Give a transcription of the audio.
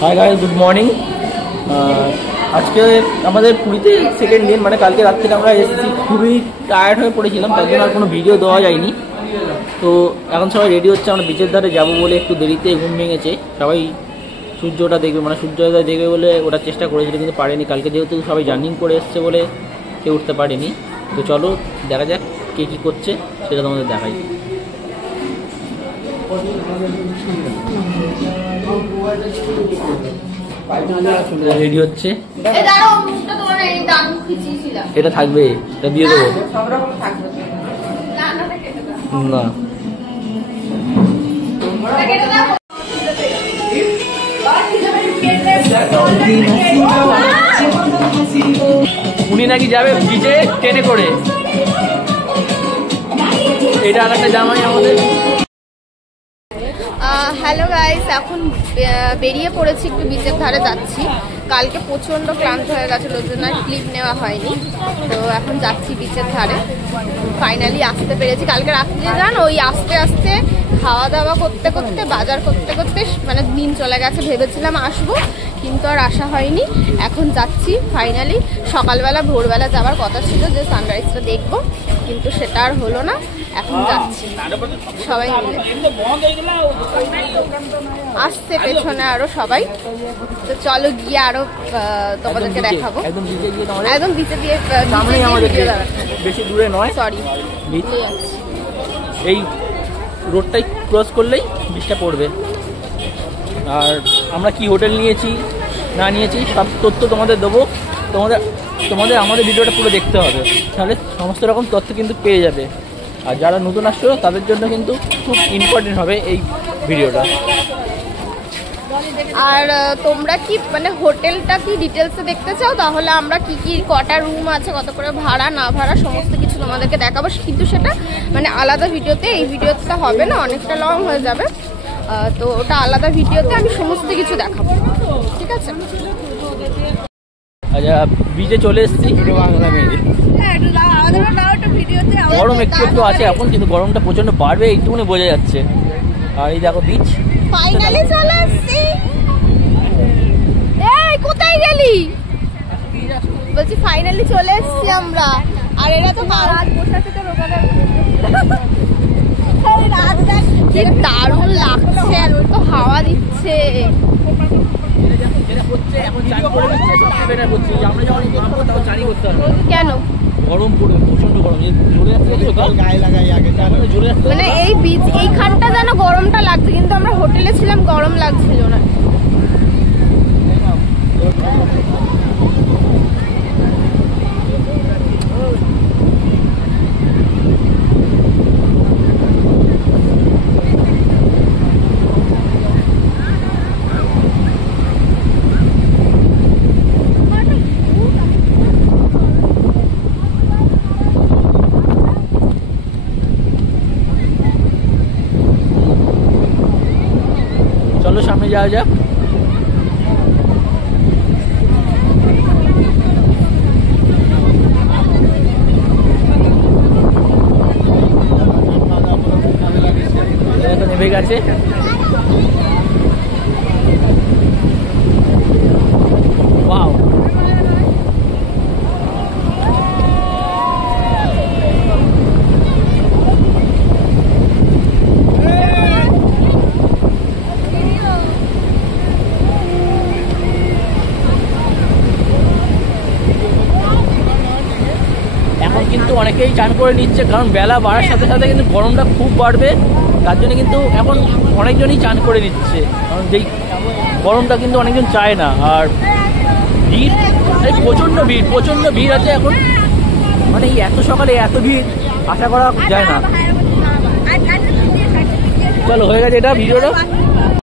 Hi guys, good morning. আজকে আমাদের পুরীতে সেকেন্ড দিন, মানে কালকে রাত থেকে আমরা এসেছি, খুবই টায়ার্ড হয়ে পড়েছিলাম, তার জন্য আর কোনো ভিডিও দেওয়া যায়নি। তো এখন সবাই রেডি হচ্ছে, আমরা বিচের ধারে যাবো বলে একটু দেরিতে ঘুম ভেঙেছে। সবাই সূর্যটা দেখবে, মানে সূর্যোদয় দেখবে বলে ওটা চেষ্টা করেছিল, কিন্তু পারেনি। কালকে যেহেতু সবাই জার্নিং করে এসছে বলে কেউ উঠতে পারেনি। তো চলো দেখা যাক কে কী করছে, সেটা তোমাদের দেখাই। রেডি হচ্ছে, এটা থাকবে, এটা দিয়ে দেবো না। উনি নাকি যাবে বিচে ট্রেনে করে, এটা আর একটা জামাই আমাদের। হ্যালো গাইস, এখন বেরিয়ে পড়েছি, একটু বিচের ধারে যাচ্ছি। কালকে প্রচণ্ড ক্লান্ত হয়ে গেছে, ওর জন্য ক্লিপ নেওয়া হয়নি। তো এখন যাচ্ছি বিচের ধারে, ফাইনালি আসতে পেরেছি। কালকে রাত্রে জানো, ওই আস্তে আস্তে খাওয়া দাওয়া করতে করতে, বাজার করতে করতে মানে দিন চলে গেছে। ভেবেছিলাম আসবো, কিন্তু আর আসা হয়নি। এখন যাচ্ছি ফাইনালি। সকালবেলা ভোরবেলা যাওয়ার কথা ছিল যে সানরাইজটা দেখবো, কিন্তু সেটা আর হলো না। এখন যাচ্ছি সবাই মিলে, আসছে পেছনে আরো সবাই। তো চলো গিয়ে আরো তোমাদেরকে দেখাবো। একদম বিচে দিয়ে, বেশি দূরে নয়, সরি, এই রোডটাই ক্রস করলেই বিচটা পড়বে। আর আমরা কি হোটেল নিয়েছি না নিয়েছি সব তথ্য তোমাদের দেবো। তোমাদের আমাদের ভিডিওটা পুরো দেখতে হবে, তাহলে সমস্ত রকম তথ্য কিন্তু পেয়ে যাবে। আর যারা নতুন আসছো তাদের জন্য কিন্তু খুব ইম্পর্টেন্ট হবে এই ভিডিওটা। আর তোমরা কি মানে হোটেলটা কি ডিটেলসে দেখতে চাও, তাহলে আমরা কি কি কটা রুম আছে, কত করে ভাড়া না ভাড়া, সমস্ত কিছু তোমাদেরকে দেখাবো। কিন্তু সেটা মানে আলাদা ভিডিওতে, এই ভিডিওতে হবে না, অনেকটা লং হয়ে যাবে। তো ওটা আলাদা ভিডিওতে আমি সমস্ত কিছু দেখাবো, ঠিক আছে? আচ্ছা, বিচে চলে এসেছি। গরম একটু একটু আছে এখন, কিন্তু গরমটা প্রচন্ড বাড়বে এইটুকুনি বোঝা যাচ্ছে। আর এই দেখো বিচ ফাইনালি চলে এসেছি। এই কোথায় গেলি? বলছি ফাইনালি চলে এসেছি আমরা। আর এরা তো রাত বসে আছে, তো রোগাটা কি দারুণ লাগছে, আর তো হাওয়া দিচ্ছে। কেন গরম পড়বে, প্রচন্ড গরম, মানে এই বিচ এইখানটা যেন গরমটা লাগছে, কিন্তু আমরা হোটেলে ছিলাম, গরম লাগছিল না। চলো সামনে যাওয়া যাক। নেমে গেছে, ওয়াও। এখন কিন্তু অনেকেই চান করে নিচ্ছে, কারণ বেলা বাড়ার সাথে সাথে কিন্তু গরমটা খুব বাড়বে। তার জন্য কিন্তু এখন অনেকজনই চান করে নিচ্ছে, কারণ যেই গরমটা কিন্তু অনেকজন চায় না। আর ভিড়, প্রচণ্ড ভিড় আছে এখন, মানে এই এত সকালে এত ভিড় আশা করা যায় না। চলো হয়ে গেছে এটা ভিডিওটা।